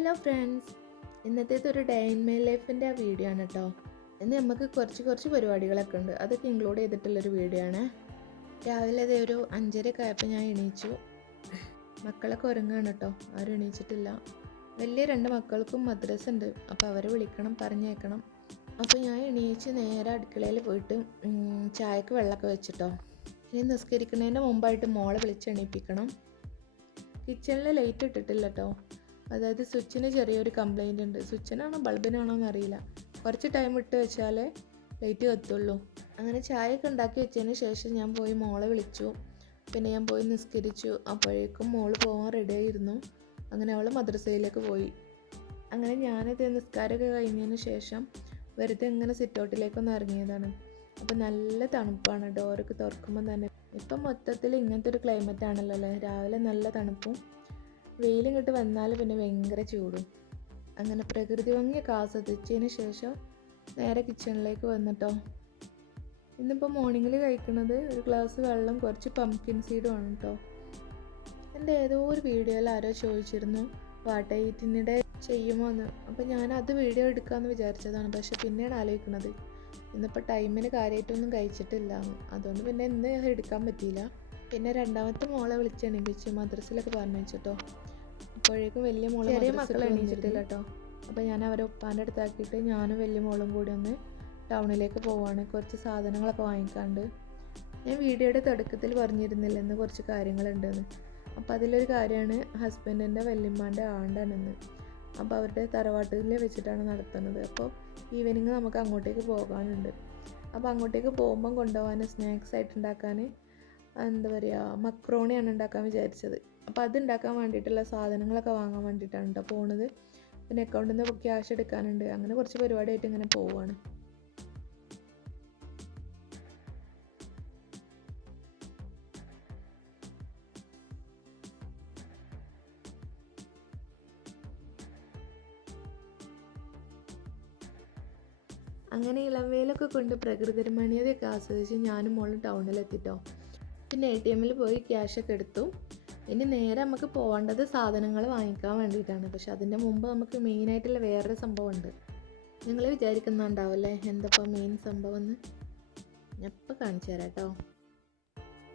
Hello friends, ഇന്നത്തേത് ഒരു day in my ലൈഫിൻ്റെ video ആണ് കേട്ടോ. ഇന്ന് നമുക്ക് കുറച്ച് പരിപാടികളൊക്കെ ഉണ്ട്, അതൊക്കെ ഇൻക്ലൂഡ് ചെയ്തിട്ടുള്ളൊരു വീഡിയോ ആണ്. രാവിലെ അതേ ഒരു 5:30 ആയപ്പോൾ ഞാൻ എണീച്ചു. മക്കളൊക്കെ ഉറങ്ങുകയാണ് കേട്ടോ, ആരും എണീച്ചിട്ടില്ല. വലിയ 2 മക്കൾക്കും മദ്രസ ഉണ്ട്, അപ്പോൾ അവരെ വിളിക്കണം, പറഞ്ഞേക്കണം. അപ്പോൾ ഞാൻ എണീച്ച് നേരെ അടുക്കളയിൽ പോയിട്ട് ചായക്ക് വെള്ളമൊക്കെ വെച്ചിട്ടോ. ഇനി നിസ്കരിക്കുന്നതിൻ്റെ മുമ്പായിട്ട് മോളെ വിളിച്ചെണീപ്പിക്കണം. കിച്ചണിൽ ലൈറ്റ് ഇട്ടിട്ടില്ല കേട്ടോ, അതായത് സ്വിച്ചിന് ചെറിയൊരു കംപ്ലൈൻറ്റ് ഉണ്ട്. സ്വിച്ചിനാണോ ബൾബിനാണോ എന്നറിയില്ല. കുറച്ച് ടൈം ഇട്ട് വെച്ചാലേ ലൈറ്റ് കത്തുള്ളൂ. അങ്ങനെ ചായയൊക്കെ ഉണ്ടാക്കി വെച്ചതിന് ശേഷം ഞാൻ പോയി മോളെ വിളിച്ചു. പിന്നെ ഞാൻ പോയി നിസ്കരിച്ചു. അപ്പോഴേക്കും മോള് പോകാൻ റെഡി ആയിരുന്നു. അങ്ങനെ അവൾ മദ്രസയിലേക്ക് പോയി. അങ്ങനെ ഞാനിത് നിസ്കാരമൊക്കെ കഴിഞ്ഞതിന് ശേഷം വെറുതെ ഇങ്ങനെ സിറ്റൗട്ടിലേക്കൊന്ന് ഇറങ്ങിയതാണ്. അപ്പോൾ നല്ല തണുപ്പാണ്, ഡോറൊക്കെ തുറക്കുമ്പോൾ തന്നെ. ഇപ്പം മൊത്തത്തിൽ ഇങ്ങനത്തെ ഒരു ക്ലൈമറ്റ് ആണല്ലോ അല്ലേ. രാവിലെ നല്ല തണുപ്പും വെയിലിങ്ങോട്ട് വന്നാൽ പിന്നെ ഭയങ്കര ചൂടും. അങ്ങനെ പ്രകൃതി ഭംഗിയൊക്കെ ആസ്വദിച്ചതിന് ശേഷം നേരെ കിച്ചണിലേക്ക് വന്നിട്ടോ. ഇന്നിപ്പോൾ മോർണിംഗിൽ കഴിക്കുന്നത് ഒരു ഗ്ലാസ് വെള്ളം കുറച്ച് പംകിൻ സീഡും ആണ് കേട്ടോ. എൻ്റെ ഏതോ ഒരു വീഡിയോയിൽ ആരോ ചോദിച്ചിരുന്നു വാട്ടർ ഈറ്റിനിടെ ചെയ്യുമോ എന്ന്. അപ്പോൾ ഞാനത് വീഡിയോ എടുക്കാമെന്ന് വിചാരിച്ചതാണ്. പക്ഷെ പിന്നെയാണ് ആലോചിക്കുന്നത് ഇന്നിപ്പോൾ ടൈമിന് കാര്യമായിട്ടൊന്നും കഴിച്ചിട്ടില്ല, അതുകൊണ്ട് പിന്നെ ഇന്ന് എടുക്കാൻ പറ്റിയില്ല. പിന്നെ രണ്ടാമത്തെ മോളെ വിളിച്ചെണീപ്പിച്ച് മദ്രസയിലൊക്കെ പറഞ്ഞു വെച്ചിട്ടോ. അപ്പോഴേക്കും വലിയ മോള് ചെറിയ മക്കൾ എണീച്ചിട്ടില്ല കേട്ടോ. അപ്പോൾ ഞാൻ അവരെ ഉപ്പാൻ്റെ അടുത്താക്കിയിട്ട് ഞാനും വലിയ മോളും കൂടി ഒന്ന് ടൗണിലേക്ക് പോവാണ്. കുറച്ച് സാധനങ്ങളൊക്കെ വാങ്ങിക്കാണ്ട്. ഞാൻ വീഡിയോയുടെ തുടക്കത്തിൽ പറഞ്ഞിരുന്നില്ല ഇന്ന് കുറച്ച് കാര്യങ്ങളുണ്ടെന്ന്. അപ്പോൾ അതിലൊരു കാര്യമാണ് ഹസ്ബൻഡിൻ്റെ വല്യമ്മാൻ്റെ ആണ്ടാണെന്ന്. അപ്പോൾ അവരുടെ തറവാട്ടിൽ വെച്ചിട്ടാണ് നടത്തുന്നത്. അപ്പോൾ ഈവനിങ് നമുക്ക് അങ്ങോട്ടേക്ക് പോകാനുണ്ട്. അപ്പോൾ അങ്ങോട്ടേക്ക് പോകുമ്പം കൊണ്ടുപോകാൻ സ്നാക്സ് ആയിട്ട് ഉണ്ടാക്കാൻ എന്താ പറയുക, മക്രോണിയാണ് ഉണ്ടാക്കാൻ വിചാരിച്ചത്. അപ്പോൾ അത് ഉണ്ടാക്കാൻ വേണ്ടിയിട്ടുള്ള സാധനങ്ങളൊക്കെ വാങ്ങാൻ വേണ്ടിയിട്ടാണ് കേട്ടോ പോണത്. പിന്നെ അക്കൗണ്ടിൽ നിന്ന് ക്യാഷ് എടുക്കാനുണ്ട്. അങ്ങനെ കുറച്ച് പരിപാടിയായിട്ട് ഇങ്ങനെ പോവുകയാണ്. അങ്ങനെ ഇളംവേലൊക്കെ കൊണ്ട് പ്രകൃതി രമണീയതയൊക്കെ ആസ്വദിച്ച് ഞാനും മോളും ടൗണിലെത്തിട്ടോ. പിന്നെ ATM പോയി ക്യാഷൊക്കെ എടുത്തു. ഇനി നേരെ നമുക്ക് പോകേണ്ടത് സാധനങ്ങൾ വാങ്ങിക്കാൻ വേണ്ടിയിട്ടാണ്. പക്ഷെ അതിൻ്റെ മുമ്പ് നമുക്ക് മെയിനായിട്ടുള്ള വേറൊരു സംഭവം ഉണ്ട്. നിങ്ങൾ വിചാരിക്കുന്നുണ്ടാവല്ലേ എന്തപ്പോൾ മെയിൻ സംഭവം എന്ന്. ഞാൻ ഇപ്പോൾ കാണിച്ചു തരാം കേട്ടോ.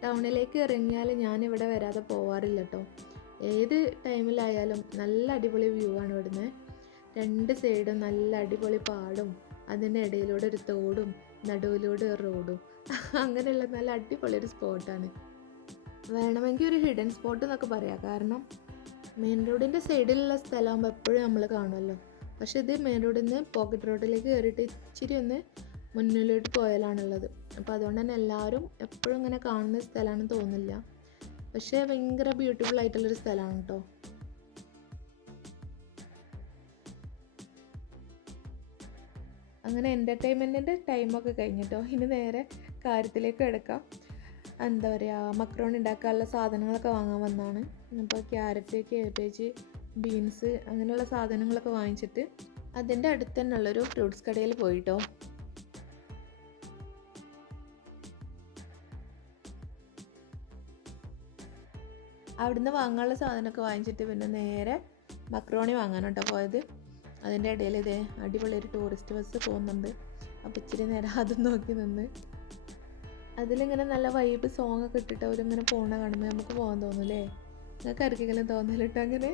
ടൗണിലേക്ക് ഇറങ്ങിയാൽ ഞാനിവിടെ വരാതെ പോവാറില്ല കേട്ടോ. ഏത് ടൈമിലായാലും നല്ല അടിപൊളി വ്യൂ ആണ് ഇവിടുന്ന്. 2 സൈഡും നല്ല അടിപൊളി പാടും, അതിൻ്റെ ഇടയിലൂടെ ഒരു തോടും നടുവിലൂടെ ഒരു റോഡും. അങ്ങനെയുള്ള നല്ല അടിപൊളി ഒരു സ്പോട്ടാണ്. വേണമെങ്കിൽ ഒരു ഹിഡൻ സ്പോട്ട് എന്നൊക്കെ പറയാം. കാരണം മെയിൻ റോഡിൻ്റെ സൈഡിലുള്ള സ്ഥലമാകുമ്പോൾ എപ്പോഴും നമ്മൾ കാണുമല്ലോ. പക്ഷേ ഇത് മെയിൻ റോഡിൽ നിന്ന് പോക്കറ്റ് റോഡിലേക്ക് കയറിയിട്ട് ഇച്ചിരി ഒന്ന് മുന്നിലോട്ട് പോയാലാണുള്ളത്. അപ്പോൾ അതുകൊണ്ട് തന്നെ എല്ലാവരും എപ്പോഴും ഇങ്ങനെ കാണുന്ന സ്ഥലമാണെന്ന് തോന്നില്ല. പക്ഷേ ഭയങ്കര ബ്യൂട്ടിഫുൾ ആയിട്ടുള്ളൊരു സ്ഥലമാണ് കേട്ടോ. അങ്ങനെ എൻ്റർടൈൻമെൻറ്റിൻ്റെ ടൈമൊക്കെ കഴിഞ്ഞിട്ടോ. ഇനി നേരെ കാര്യത്തിലേക്ക് എടുക്കാം. എന്താ പറയുക, മക്രോണി ഉണ്ടാക്കാനുള്ള സാധനങ്ങളൊക്കെ വാങ്ങാൻ വന്നതാണ്. അപ്പോൾ ക്യാരറ്റ്, കേബേജ്, ബീൻസ് അങ്ങനെയുള്ള സാധനങ്ങളൊക്കെ വാങ്ങിച്ചിട്ട് അതിൻ്റെ അടുത്ത് തന്നെയുള്ളൊരു ഫ്രൂട്ട്സ് കടയിൽ പോയിട്ടോ. അവിടുന്ന് വാങ്ങാനുള്ള സാധനമൊക്കെ വാങ്ങിച്ചിട്ട് പിന്നെ നേരെ മക്രോണി വാങ്ങാനോട്ടോ പോയത്. അതിൻ്റെ ഇടയിൽ ഇതേ അടിപൊളി ഒരു ടൂറിസ്റ്റ് ബസ് പോകുന്നുണ്ട്. അപ്പോൾ ഇച്ചിരി നേരം അതും നോക്കി നിന്ന് അതിലിങ്ങനെ നല്ല വൈബ് സോങ്ങൊക്കെ ഇട്ടിട്ട് അവരിങ്ങനെ പോകണ കാണുമ്പോൾ നമുക്ക് പോകാൻ തോന്നൂലേ. നിങ്ങൾക്ക് ആർക്കെങ്കിലും തോന്നലിട്ടോ അങ്ങനെ?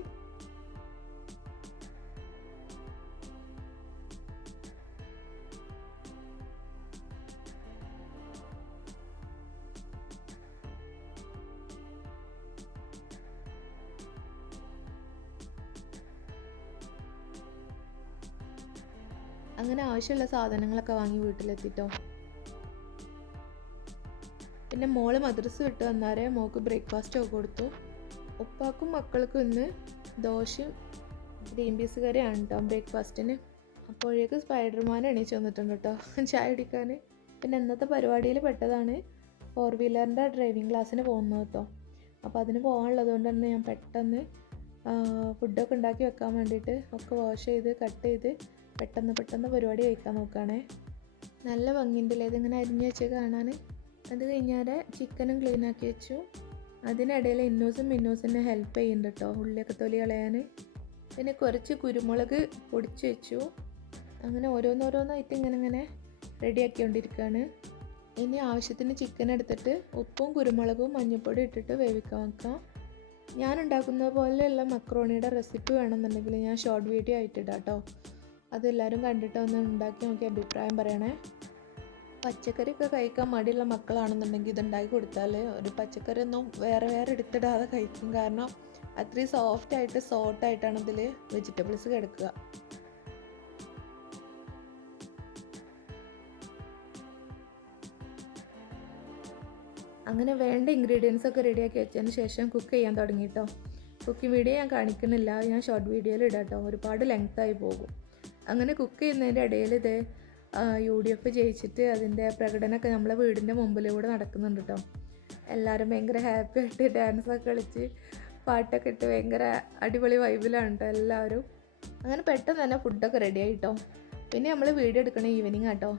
അങ്ങനെ ആവശ്യമുള്ള സാധനങ്ങളൊക്കെ വാങ്ങി വീട്ടിലെത്തിട്ടോ. പിന്നെ മോള് മദ്രസ വിട്ട് വന്നാലേ മോൾക്ക് ബ്രേക്ക്ഫാസ്റ്റ് ഒക്കെ കൊടുത്തു. ഉപ്പാക്കും മക്കൾക്കും ഇന്ന് ദോശയും ഗ്രീൻ പീസ് കറിയാണ് കേട്ടോ ബ്രേക്ക്ഫാസ്റ്റിന്. അപ്പോഴേക്കും സ്പൈഡർമാൻ എണീച്ച് വന്നിട്ടുണ്ട് കേട്ടോ ചായ കുടിക്കാൻ. പിന്നെ ഇന്നത്തെ പരിപാടിയിൽ പെട്ടതാണ് 4 വീലറിൻ്റെ ഡ്രൈവിംഗ് ക്ലാസ്സിന് പോകുന്നത് കേട്ടോ. അപ്പോൾ അതിന് പോകാനുള്ളത് കൊണ്ട് തന്നെ ഞാൻ പെട്ടെന്ന് ഫുഡൊക്കെ ഉണ്ടാക്കി വെക്കാൻ വേണ്ടിയിട്ട് ഒക്കെ വാഷ് ചെയ്ത് കട്ട് ചെയ്ത് പെട്ടെന്ന് പരിപാടി കഴിക്കാൻ നോക്കുകയാണേ. നല്ല ഭംഗിയുണ്ടല്ലേ ഇതിങ്ങനെ അരിഞ്ഞ് വെച്ച് കാണാൻ. അത് കഴിഞ്ഞാൽ ചിക്കനും ക്ലീൻ ആക്കി വെച്ചു. അതിനിടയിൽ ഇന്നൂസും മിന്നൂസിനെ ഹെൽപ്പ് ചെയ്യുന്നുണ്ട് കേട്ടോ ഉള്ളിയൊക്കെ തൊലി കളയാൻ. പിന്നെ കുറച്ച് കുരുമുളക് പൊടിച്ച് വെച്ചു. അങ്ങനെ ഓരോന്നോരോന്നായിട്ട് ഇങ്ങനെ റെഡിയാക്കിക്കൊണ്ടിരിക്കുകയാണ്. ഇനി ആവശ്യത്തിന് ചിക്കൻ എടുത്തിട്ട് ഉപ്പും കുരുമുളകും മഞ്ഞൾപ്പൊടി ഇട്ടിട്ട് വേവിക്കാൻ വെക്കാം. ഞാൻ ഉണ്ടാക്കുന്ന പോലെയുള്ള മക്രോണിയുടെ റെസിപ്പി വേണമെന്നുണ്ടെങ്കിൽ ഞാൻ ഷോർട്ട് വീഡിയോ ആയിട്ടിടാം കേട്ടോ. അതെല്ലാവരും കണ്ടിട്ട് ഒന്ന് ഉണ്ടാക്കി നോക്കി അഭിപ്രായം പറയണേ. പച്ചക്കറിയൊക്കെ കഴിക്കാൻ മടിയുള്ള മക്കളാണെന്നുണ്ടെങ്കിൽ ഇതുണ്ടാക്കി കൊടുത്താൽ ഒരു പച്ചക്കറി ഒന്നും വേറെ എടുത്തിടാതെ കഴിക്കും. കാരണം അത്രയും സോഫ്റ്റായിട്ട് സോട്ടായിട്ടാണ് ഇതിൽ വെജിറ്റബിൾസ് കിടക്കുക. അങ്ങനെ വേണ്ട ഇൻഗ്രീഡിയൻസ് ഒക്കെ റെഡിയാക്കി വെച്ചതിന് ശേഷം കുക്ക് ചെയ്യാൻ തുടങ്ങി കേട്ടോ. കുക്കിംഗ് വീഡിയോ ഞാൻ കാണിക്കുന്നില്ല, ഞാൻ ഷോർട്ട് വീഡിയോയിൽ ഇടാം കേട്ടോ. ഒരുപാട് ലെങ്തായി പോകും. അങ്ങനെ കുക്ക് ചെയ്യുന്നതിൻ്റെ ഇടയിൽ ഇത് UDF ജയിച്ചിട്ട് അതിൻ്റെ പ്രകടനമൊക്കെ നമ്മളെ വീടിൻ്റെ മുമ്പിലൂടെ നടക്കുന്നുണ്ട് കേട്ടോ. എല്ലാവരും ഭയങ്കര ഹാപ്പി ആയിട്ട് ഡാൻസൊക്കെ കളിച്ച് പാട്ടൊക്കെ ഇട്ട് ഭയങ്കര അടിപൊളി വൈബിലാണ് കേട്ടോ എല്ലാവരും. അങ്ങനെ പെട്ടെന്ന് തന്നെ ഫുഡൊക്കെ റെഡി ആയിട്ടോ. പിന്നെ നമ്മൾ വീഡിയോ എടുക്കണ ഈവനിങ് ആട്ടോ.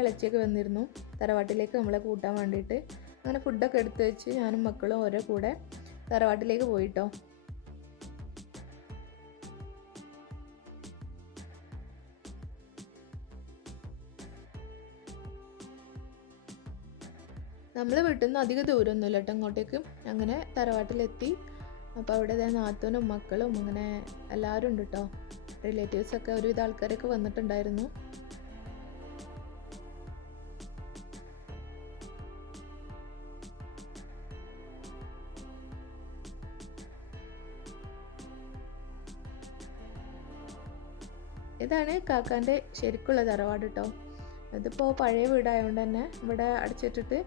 ഇളച്ചിയൊക്കെ വന്നിരുന്നു തറവാട്ടിലേക്ക് നമ്മളെ കൂട്ടാൻ വേണ്ടിയിട്ട്. അങ്ങനെ ഫുഡൊക്കെ എടുത്ത് വെച്ച് ഞാനും മക്കളും ഓരോ കൂടെ തറവാട്ടിലേക്ക് പോയിട്ടോ. നമ്മൾ വീട്ടിൽ നിന്ന് അധികം ദൂരമൊന്നുമില്ല കേട്ടോ അങ്ങോട്ടേക്ക്. അങ്ങനെ തറവാട്ടിലെത്തി. അപ്പോൾ അവിടെ നാത്തൂനും മക്കളും അങ്ങനെ എല്ലാവരും ഉണ്ട് കേട്ടോ. റിലേറ്റീവ്സൊക്കെ ഒരുവിധ ആൾക്കാരൊക്കെ വന്നിട്ടുണ്ടായിരുന്നു. ഇതാണ് കാക്കാൻ്റെ ശരിക്കുള്ള തറവാട് കേട്ടോ. ഇതിപ്പോൾ പഴയ വീടായതുകൊണ്ട് തന്നെ ഇവിടെ അടിച്ചിട്ടിട്ട്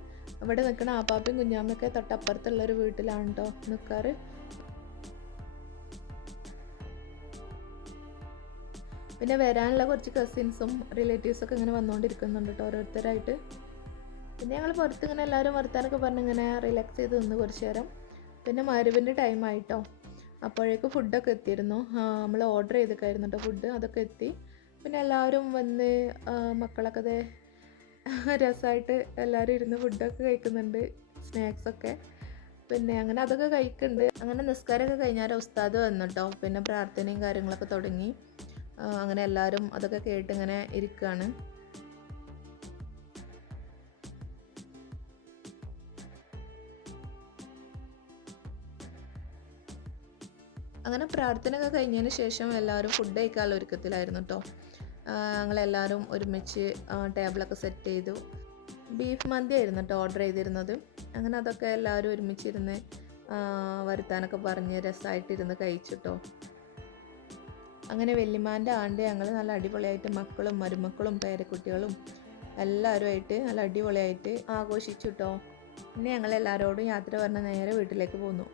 ഇവിടെ നിൽക്കുന്ന ആപ്പാപ്പയും കുഞ്ഞാമ്മയൊക്കെ തൊട്ടപ്പുറത്തുള്ളൊരു വീട്ടിലാണ് കേട്ടോ നിൽക്കാറ്. പിന്നെ വരാനുള്ള കുറച്ച് കസിൻസും റിലേറ്റീവ്സൊക്കെ ഇങ്ങനെ വന്നുകൊണ്ടിരിക്കുന്നുണ്ട് കേട്ടോ ഓരോരുത്തരായിട്ട്. പിന്നെ ഞങ്ങൾ പുറത്ത് ഇങ്ങനെ എല്ലാവരും വർത്താനൊക്കെ പറഞ്ഞ് ഇങ്ങനെ റിലാക്സ് ചെയ്ത് നിന്ന് കുറച്ച് നേരം. പിന്നെ മഗ്‌രിബിൻ്റെ ടൈം ആയിട്ടോ. അപ്പോഴേക്കും ഫുഡൊക്കെ എത്തിയിരുന്നു. നമ്മൾ ഓർഡർ ചെയ്തിട്ടായിരുന്നു കേട്ടോ ഫുഡ്. അതൊക്കെ എത്തി. പിന്നെ എല്ലാവരും വന്ന് മക്കളൊക്കെ അതേ രസമായിട്ട് എല്ലാവരും ഇരുന്ന് ഫുഡൊക്കെ കഴിക്കുന്നുണ്ട്, സ്നാക്സൊക്കെ. പിന്നെ അങ്ങനെ അതൊക്കെ കഴിക്കുന്നുണ്ട്. അങ്ങനെ നിസ്കാരമൊക്കെ കഴിഞ്ഞാൽ ഉസ്താദ് വന്നു കേട്ടോ. പിന്നെ പ്രാർത്ഥനയും കാര്യങ്ങളൊക്കെ തുടങ്ങി. അങ്ങനെ എല്ലാവരും അതൊക്കെ കേട്ട് ഇങ്ങനെ ഇരിക്കുകയാണ്. അങ്ങനെ പ്രാർത്ഥനയൊക്കെ കഴിഞ്ഞതിന് ശേഷം എല്ലാവരും ഫുഡ് കഴിക്കാനുള്ള ഒരുക്കത്തിലായിരുന്നു കേട്ടോ. ഞങ്ങളെല്ലാവരും ഒരുമിച്ച് ടേബിളൊക്കെ സെറ്റ് ചെയ്തു. ബീഫ് മന്തി ആയിരുന്നു കേട്ടോ ഓർഡർ ചെയ്തിരുന്നത്. അങ്ങനെ അതൊക്കെ എല്ലാവരും ഒരുമിച്ചിരുന്ന് വരുത്താനൊക്കെ പറഞ്ഞ് രസമായിട്ടിരുന്ന് കഴിച്ചിട്ടോ. അങ്ങനെ വല്യമ്മാൻ്റെ ആണ്ട് ഞങ്ങൾ നല്ല അടിപൊളിയായിട്ട് മക്കളും മരുമക്കളും പേരക്കുട്ടികളും എല്ലാവരുമായിട്ട് നല്ല അടിപൊളിയായിട്ട് ആഘോഷിച്ചു കേട്ടോ. പിന്നെ ഞങ്ങളെല്ലാവരോടും യാത്ര പറഞ്ഞ് നേരെ വീട്ടിലേക്ക് പോന്നു.